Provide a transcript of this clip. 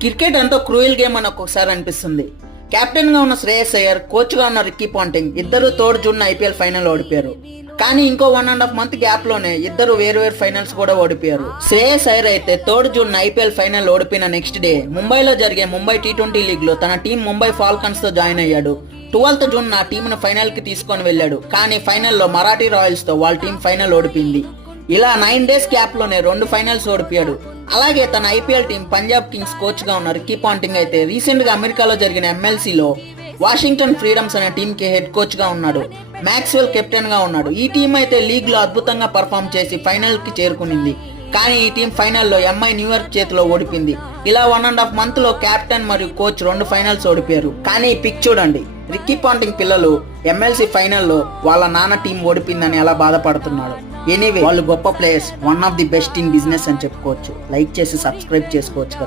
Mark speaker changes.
Speaker 1: Cricket ఎంతో cruel game అని ఒక్కొక్కసారి అనిపిస్తుంది. కెప్టెన్గా ఉన్న శ్రేయస్ అయ్యర్ కోచ్గా ఉన్న రిక్కీ పాంటింగ్ ఇద్దరు తోడు జూన్ ఐపీఎల్ ఫైనల్ ఓడిపోయారు. కానీ ఇంకో వన్ అండ్ హాఫ్ మంత్ గ్యాప్లోనే ఇద్దరు వేరు వేరు ఫైనల్స్ కూడా ఓడిపోయారు. శ్రేయస్ అయ్యర్ అయితే థర్డ్ జూన్ ఐపీఎల్ ఫైనల్ ఓడిపోయిన నెక్స్ట్ డే ముంబైలో జరిగే ముంబై టీ ట్వంటీ లీగ్లో తన టీం ముంబై ఫాల్కన్స్తో జాయిన్ అయ్యాడు. ట్వెల్త్ జూన్ నా టీంను ఫైనల్కి తీసుకొని వెళ్ళాడు. కానీ ఫైనల్లో మరాఠీ రాయల్స్తో వాళ్ళ టీం ఫైనల్ ఓడిపోయింది. ఇలా నైన్ డేస్ గ్యాప్లోనే రెండు ఫైనల్స్ ఓడిపోయాడు. అలాగే తన ఐపీఎల్ టీం పంజాబ్ కింగ్స్ కోచ్గా ఉన్న రిక్కీ పాంటింగ్ అయితే రీసెంట్గా అమెరికాలో జరిగిన ఎమ్మెల్సీలో లో వాషింగ్టన్ ఫ్రీడమ్స్ అనే టీంకి హెడ్ కోచ్గా ఉన్నాడు. మ్యాక్స్వెల్ కెప్టెన్గా ఉన్నాడు. ఈ టీం అయితే లీగ్లో అద్భుతంగా పర్ఫామ్ చేసి ఫైనల్కి చేరుకునింది. కానీ ఈ టీం ఫైనల్లో ఎంఐ న్యూయార్క్ చేతిలో ఓడిపింది. ఇలా వన్ అండ్ హాఫ్ మంత్లో కెప్టెన్ మరియు కోచ్ రెండు ఫైనల్స్ ఓడిపోయారు. కానీ ఈ పిక్ చూడండి. రిక్కీ పాంటింగ్ పిల్లలు ఎమ్మెల్సీ ఫైనల్లో వాళ్ళ నాన్న టీం ఓడిపోయిందని ఎలా బాధపడుతున్నాడు? ఎనీవే వాళ్ళు గొప్ప players one of the best in business అని చెప్పుకోవచ్చు. లైక్ చేసి సబ్స్క్రైబ్ చేసుకోవచ్చు